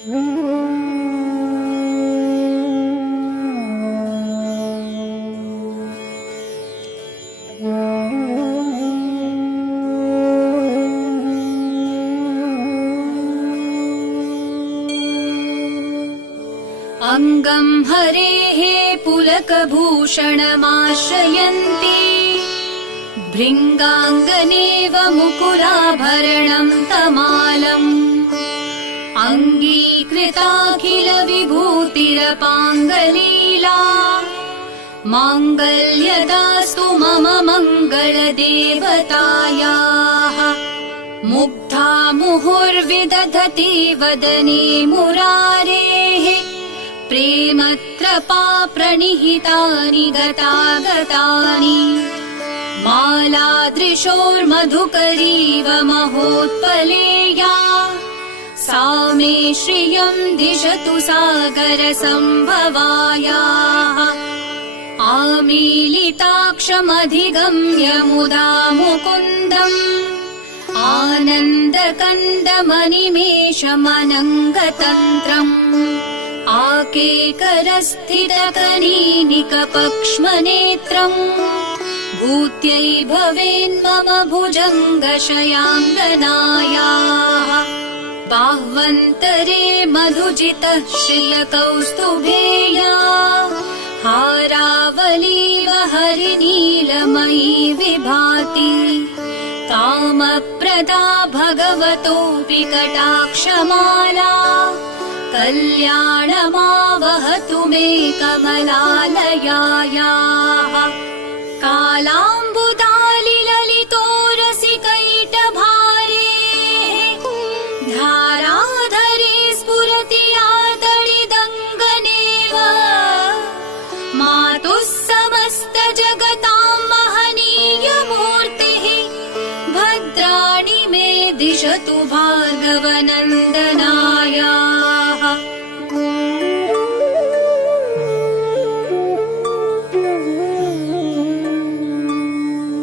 अंगं हरेः पुलकभूषणमाश्रयन्ति भृङ्गाङ्गनेव मुकुलाभरणं तमालम् अङ्गीकृताखिलविभूतिरपाङ्गलीला माङ्गल्यदास्तु मम मङ्गलदेवतायाः मुग्धा मुहुर्विदधति वदने मुरारेः प्रेमत्रपा प्रणिहितानि गतागतानि मालादृशोर्मधुकरीव महोत्पलेया सा मे श्रियं दिशतु सागरसम्भवायाः आमीलिताक्षमधिगम्य मुदा मुकुन्दम् आनन्दकन्दमनिमेषमनङ्गतन्त्रम् आकेकरस्थितकनीनिकपक्ष्मनेत्रम् भूत्यै भवेन्मम भुजङ्गशयाङ्गनायाः बाह्वन्तरे मधुजितः श्रियकौस्तुभेया हारावलीव हरिनीलमयी विभाति कामप्रदा भगवतोऽपि कटाक्षमाला कल्याणमावहतु मे कमलालयायाः कालाम्बुदालिललितोरसिकैटभारे धाराधरे स्फुरति आतडिदङ्गनेव मातुः समस्तजगतां महनीयमूर्तिः भद्राणि मे दिशतु भार्गवनन्दनायाः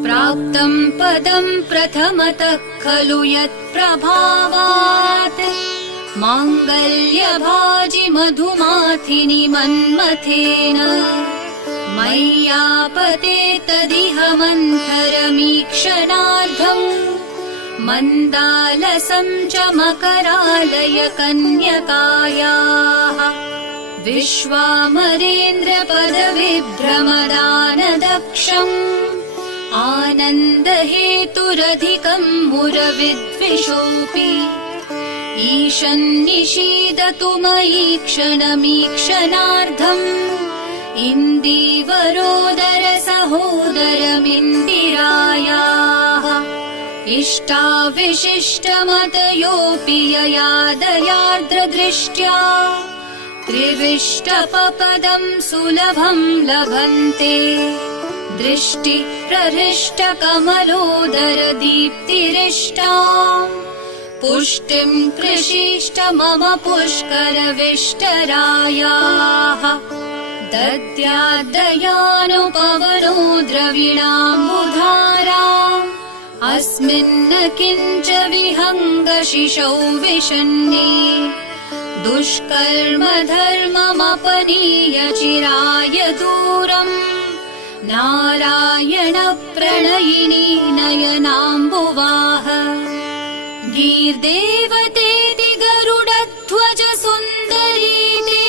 प्राप्तं पदं प्रथमतः खलु यत्प्रभावात् माङ्गल्यभाजि मधुमाथिनि मन्मथेन मय्यापते तदिह मन्थरमीक्षणार्धम् मन्दालसं च मकरालय कन्यकायाः विश्वामरेन्द्रपदविभ्रमदानदक्षम् आनन्दहेतुरधिकं मुरविद्विषोऽपि ईशन्निषीदतु मयि क्षणमीक्षणार्धम् इन्दीवरोदर सहोदरमिन्दिरायाः इष्टाविशिष्टमतयोऽपि यया दयार्द्रदृष्ट्या त्रिविष्टपपदं सुलभं लभन्ते दृष्टिप्रहृष्टकमलोदर दीप्तिरिष्टा पुष्टिं कृषीष्ट मम पुष्करविष्टरायाः दद्याद्दयानुपवनो द्रविणाम्बुधारा अस्मिन्न किञ्च विहङ्गशिशौ विषण्णे दुष्कर्म धर्ममपनीय चिराय दूरम् नारायण प्रणयिनी नयनाम्बुवाह गीर्देवतेति गरुडध्वज सुन्दरीति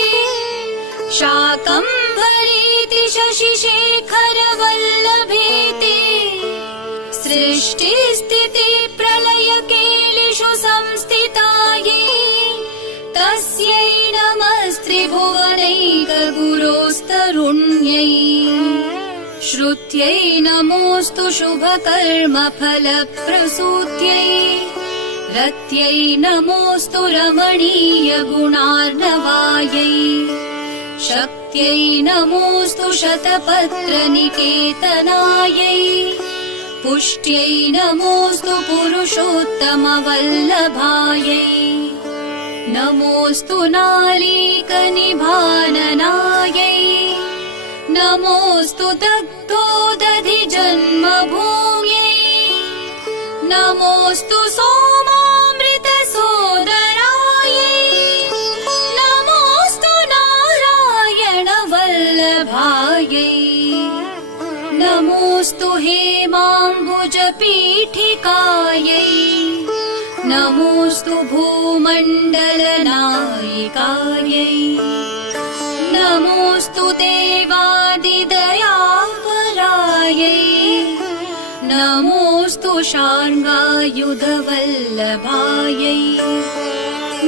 शाकम्भरीति शशिशेखरवल्लभेति सृष्टिस्थिति प्रलयकेलिषु संस्थितायै तस्यै नमस्त्रिभुवनैकगुरोस्तरुण्यै श्रुत्यै नमोऽस्तु शुभकर्मफलप्रसूत्यै रत्यै नमोऽस्तु रमणीयगुणार्णवायै शक्त्यै नमोऽस्तु शतपत्रनिकेतनायै पुष्ट्यै नमोऽस्तु पुरुषोत्तमवल्लभायै नमोऽस्तु नालीकनिभाननायै नमोऽस्तु दग्धोदधिजन्मभूम्यै नमोऽस्तु सोमामृतसोदरायै पीठिकायै नमोऽस्तु भूमण्डलनायिकायै नमोऽस्तु देवादिदयापरायै नमोऽस्तु शार्ङ्गायुधवल्लभायै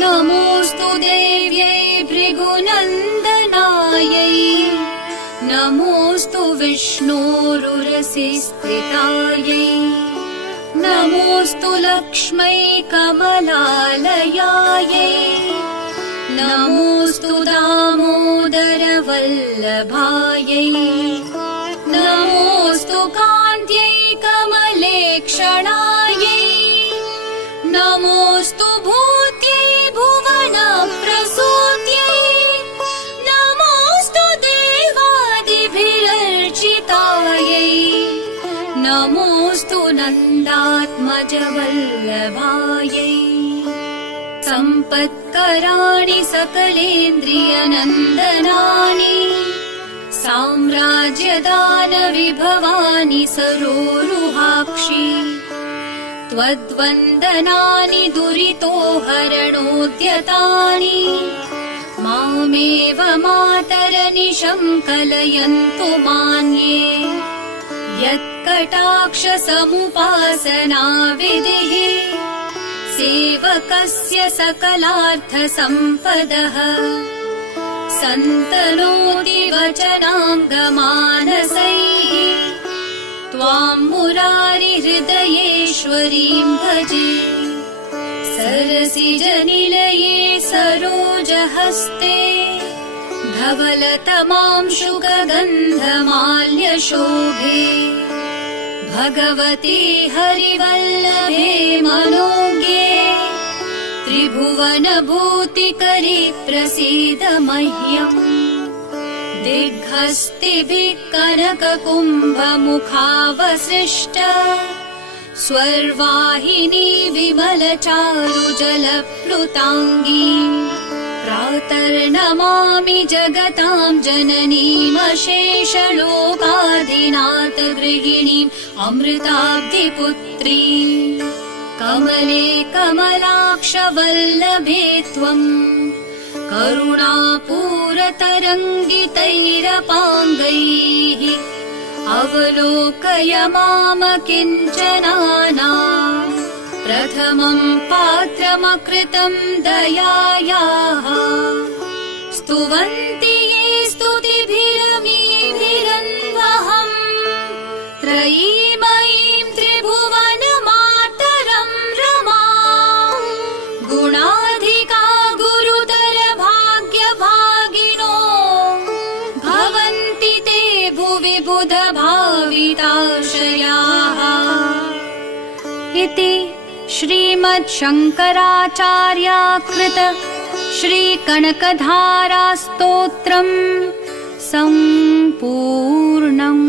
नमोऽस्तु देव्यै भृगुनन्दनायै नमोऽस्तु विष्णोरुरसिस्थितायै नमोऽस्तु लक्ष्मै कमलालयायै नमोऽस्तु दामोदरवल्लभायै नमोऽस्तु कान्त्यै कमलेक्षणायै नमोऽस्तु भूत्यै भुवनप्रसूत्यै नमोऽस्तु देवादिभिरर्चितायै नमोऽस्तु नन्दात्मजवल्लभायै सम्पत्कराणि सकलेन्द्रियनन्दनानि साम्राज्यदानविभवानि सरोरुहाक्षि त्वद्वन्दनानि दुरितोहरणोद्यतानि मामेव मातरनिशं कलयन्तु मान्ये यत्कटाक्षसमुपासनाविधिः सेवकस्य सकलार्थसम्पदः सन्तनोति वचनाङ्गमानसैः त्वां मुरारिहृदयेश्वरीं भजे सरसिजनिलये सरोजहस्ते धवलतमांशुकगन्धमाल्यशोभे भगवते हरिवल्लभे मनोज्ञे त्रिभुवनभूतिकरी प्रसीद मह्यम् दिग्हस्तिभिः कनककुम्भमुखावसृष्ट स्वर्वाहिनी विमलचारुजलप्लुताङ्गी प्रातर्नमामि जगतां जननीमशेषलोकाधिनाथगृहिणीम् अमृताब्धिपुत्री कमले कमलाक्षवल्लभे त्वम् करुणापूरतरङ्गितैरपाङ्गैः अवलोकय माम किञ्चनानाम् प्रथमं पात्रमकृतं दयायाः स्तुवन्ति ये स्तुतिभिरमीभिरन्वहम् त्रयीमयीं त्रिभुवनमातरं रमाम् गुणाधिका गुरुतर भाग्यभागिनो भवन्ति ते भुवि बुधभाविताशयाः इति श्रीमच्छङ्कराचार्याकृत श्रीकनकधारास्तोत्रम् सम्पूर्णम्।